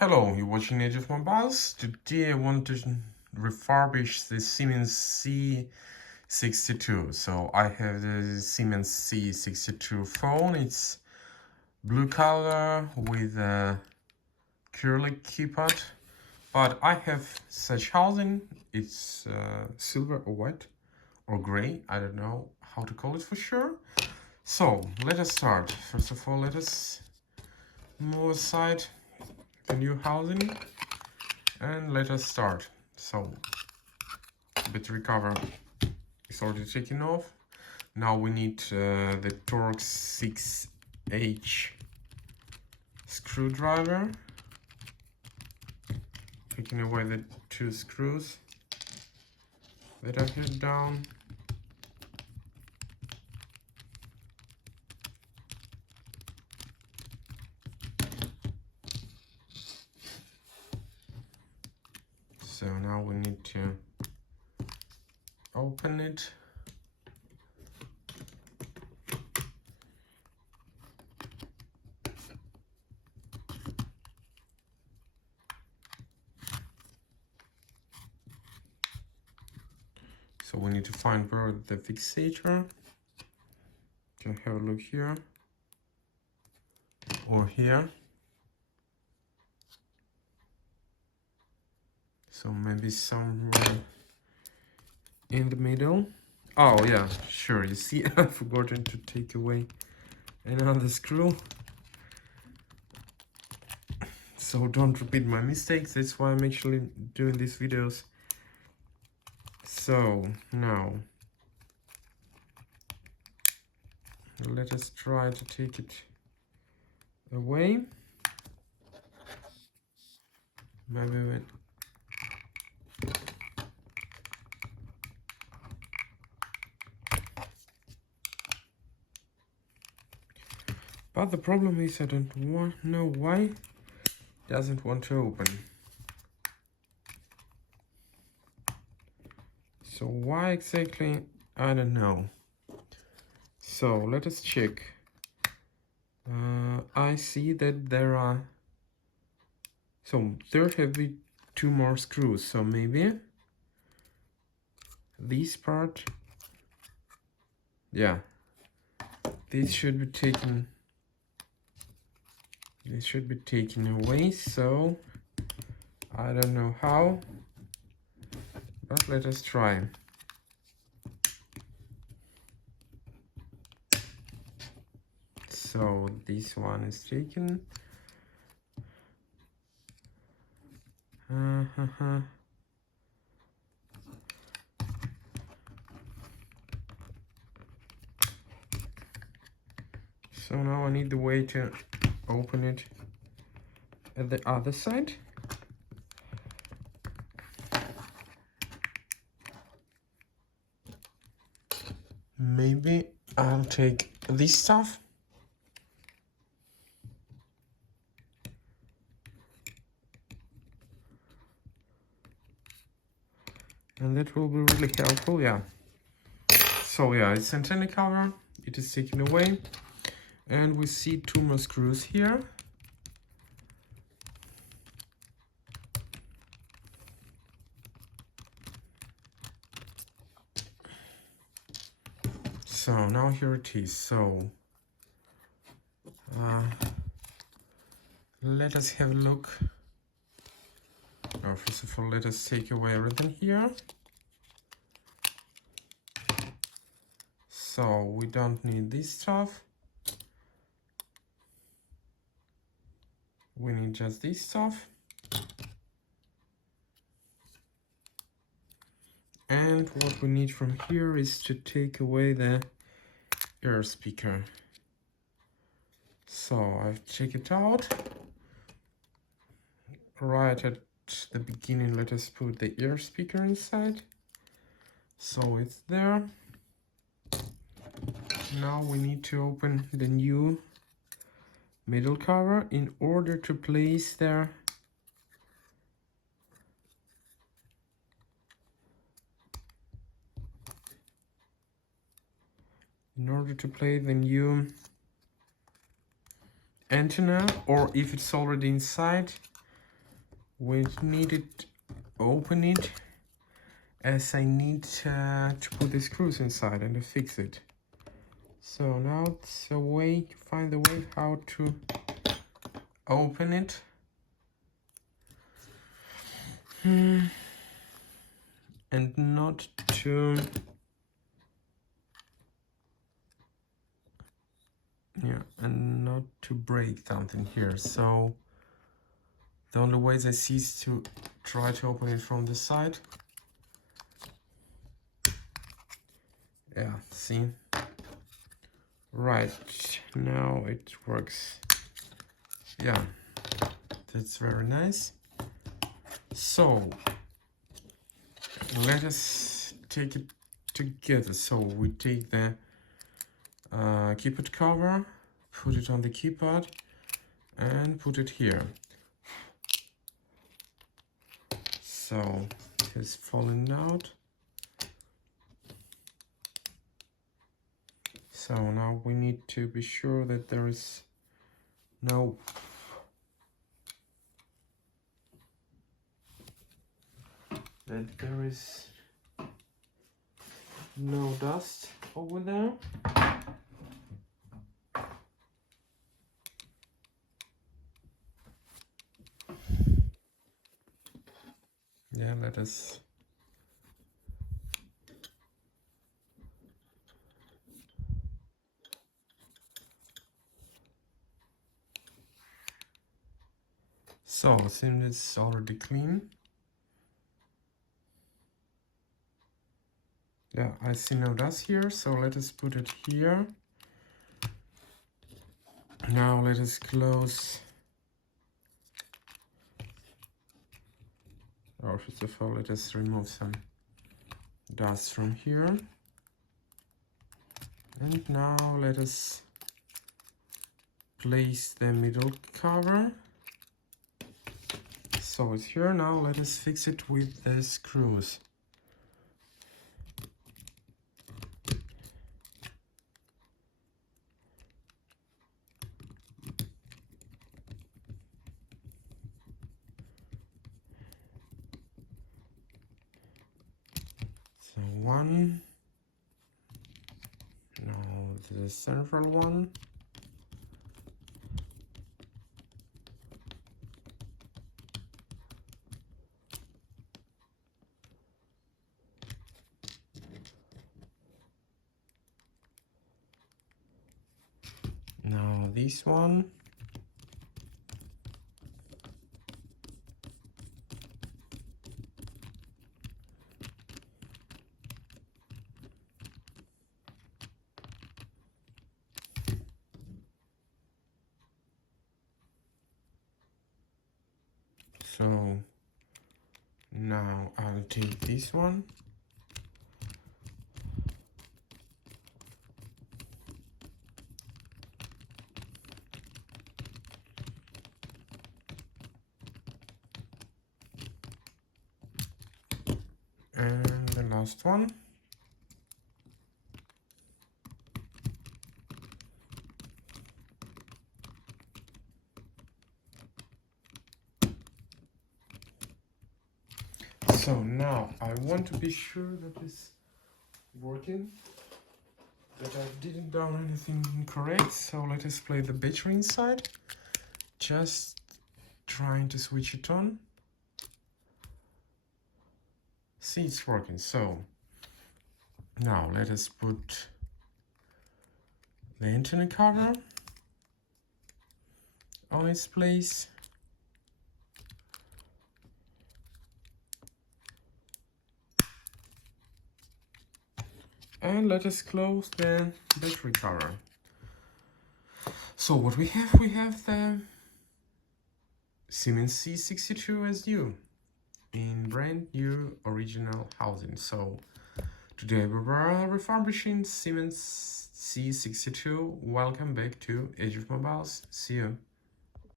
Hello, you're watching Age of Mobiles. Today I want to refurbish the Siemens C62. So I have the Siemens C62 phone. It's blue color with a curly keypad. But I have such housing. It's silver or white or gray. I don't know how to call it for sure. So let us start. First of all, let us move aside the new housing and let us start. So battery cover is already taken off. Now we need the Torx 6H screwdriver, taking away the two screws that are here down. So now we need to open it. So we need to find where the fixator. Can have a look here or here. So maybe somewhere in the middle. Oh yeah, sure, you see, I've forgotten to take away another screw. So don't repeat my mistakes, that's why I'm actually doing these videos. So now let us try to take it away. Maybe but the problem is I don't know why it doesn't want to open. So why exactly, I don't know. So let us check. I see that there have been two more screws, so maybe this part, yeah, this should be taken away. So I don't know how, but let us try. So this one is taken. So now I need the way to open it at the other side. Maybe I'll take this stuff. And that will be really helpful, yeah. So yeah, it's antenna cover, it is taken away. And we see two more screws here. So now here it is. So let us have a look. First of all, let us take away everything here. So we don't need this stuff. We need just this stuff. And what we need from here is to take away the ear speaker. So I've checked it out. Right at the beginning, let us put the ear speaker inside. So it's there. Now we need to open the new middle cover in order to place there the new antenna, or if it's already inside, we need it, open it, as I need to put the screws inside and to fix it. So now it's a way, find the way how to open it. And not to, and not to break something here. So the only ways I see is to try to open it from the side. Yeah, see? Right, now it works. Yeah, that's very nice. So let us take it together. So we take the keypad cover, put it on the keypad, and put it here. So it has fallen out. So now we need to be sure that there is no dust over there. Yeah, let us so since it's already clean. Yeah, I see no dust here, so let us put it here. Now let us close. Oh, first of all, let us remove some dust from here. And now let us place the middle cover. So it's here. Now let us fix it with the screws. So one, now the central one. Now this one. So now I'll take this one. And the last one. So now I want to be sure that it's working, that I didn't do anything incorrect. So let us play the battery inside, just trying to switch it on. See, it's working. So now let us put the antenna cover on its place. And let us close the battery cover. So what we have the Siemens C62 as new in brand new original housing. So today we were refurbishing Siemens C62. Welcome back to Age of Mobiles. See you.